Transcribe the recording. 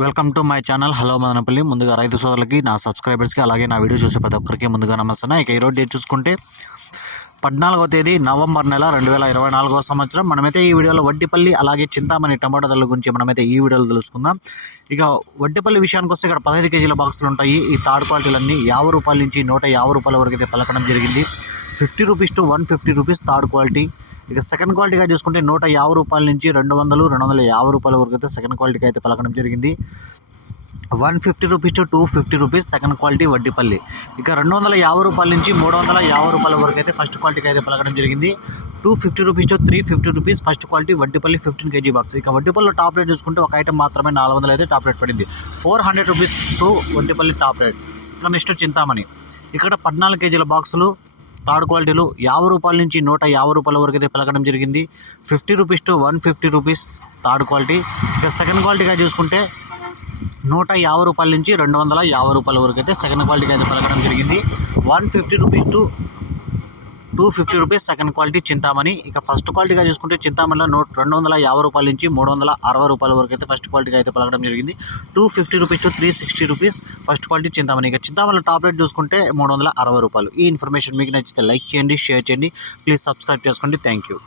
Welcome to my channel. Hello Madanapalli. ముందుగా రైతు సోదరులకి నా సబ్స్క్రైబర్స్కి అలాగే నా వీడియో చూసే ప్రతి ఒక్కరికి ముందుగా నమస్తే. ఇక ఈరోజు డేట్ చూసుకుంటే పద్నాలుగవ తేదీ నవంబర్ నెల రెండు వేల ఇరవై నాలుగో సంవత్సరం. మనమైతే ఈ వీడియోలో వడ్డిపల్లి అలాగే చింతామణి టమాటో ధరల గురించి మనమైతే ఈ వీడియోలో తెలుసుకుందాం. ఇక వడ్డిపల్లి విషయానికి వస్తే ఇక్కడ పదహైదు కేజీల బాక్సులు ఉంటాయి. ఈ థర్డ్ క్వాలిటీలన్నీ యాభై రూపాయల నుంచి నూట యాభై రూపాయల వరకు అయితే పలకడం జరిగింది. Fifty rupees to one fifty rupees third quality. ఇక సెకండ్ క్వాలిటీగా చూసుకుంటే నూట యాభై రూపాయల నుంచి రెండు వందలు రెండు వందల యాభై రూపాయల వరకు అయితే సెకండ్ క్వాలిటీకి అయితే పలకడం జరిగింది. One fifty rupees to two fifty rupees second quality Vaddipalli. ఇక రెండు వందల యాభై రూపాయల నుంచి మూడు వందల యాభై రూపాయల వరకు అయితే ఫస్ట్ క్వాలిటీకి అయితే పలకడం జరిగింది. Two fifty rupees to three fifty rupees first quality Vaddipalli fifteen KG box. ఇక వడ్డీపల్లి టాప్ రేట్ చూసుకుంటే ఒక ఐటమ్ మాత్రమే నాలుగు వందలు అయితే టాప్ రేట్ పడింది. Four hundred rupees to Vaddipalli top rate. ఇక నెక్స్ట్ చింతామణి. ఇక్కడ పద్నాలుగు కేజీల బాక్సులు థర్డ్ క్వాలిటీలో. యాభై రూపాయల నుంచి నూట యాభై రూపాయల వరకు అయితే పలకడం జరిగింది. Fifty rupees to one fifty rupees third quality. ఇక సెకండ్ క్వాలిటీగా చూసుకుంటే నూట యాభై రూపాయల నుంచి రెండు వందల యాభై రూపాయల వరకు అయితే సెకండ్ క్వాలిటీకి అయితే పలకడం జరిగింది. One fifty rupees to two fifty rupees second quality Chintamani. ఇక ఫస్ట్ క్వాలిటీగా చూసుకుంటే చింతామణిలో నూట రెండు వందల యాభై రూపాయల నుంచి మూడు వందల అరవై రూపాయల వరకు అయితే ఫస్ట్ క్వాలిటీగా అయితే పలకడం జరిగింది. Two fifty rupees to three sixty rupees first quality Chintamani. ఇక చింతామణిలో టాప్ రేట్ చూసుకుంటే మూడు వందల అరవై రూపాయలు. ఈ ఇన్ఫర్మేషన్ మీకు నచ్చితే లైక్ చేయండి షేర్ చేయండి. ప్లీజ్ సబ్స్క్రైబ్ చేసుకోండి. Thank you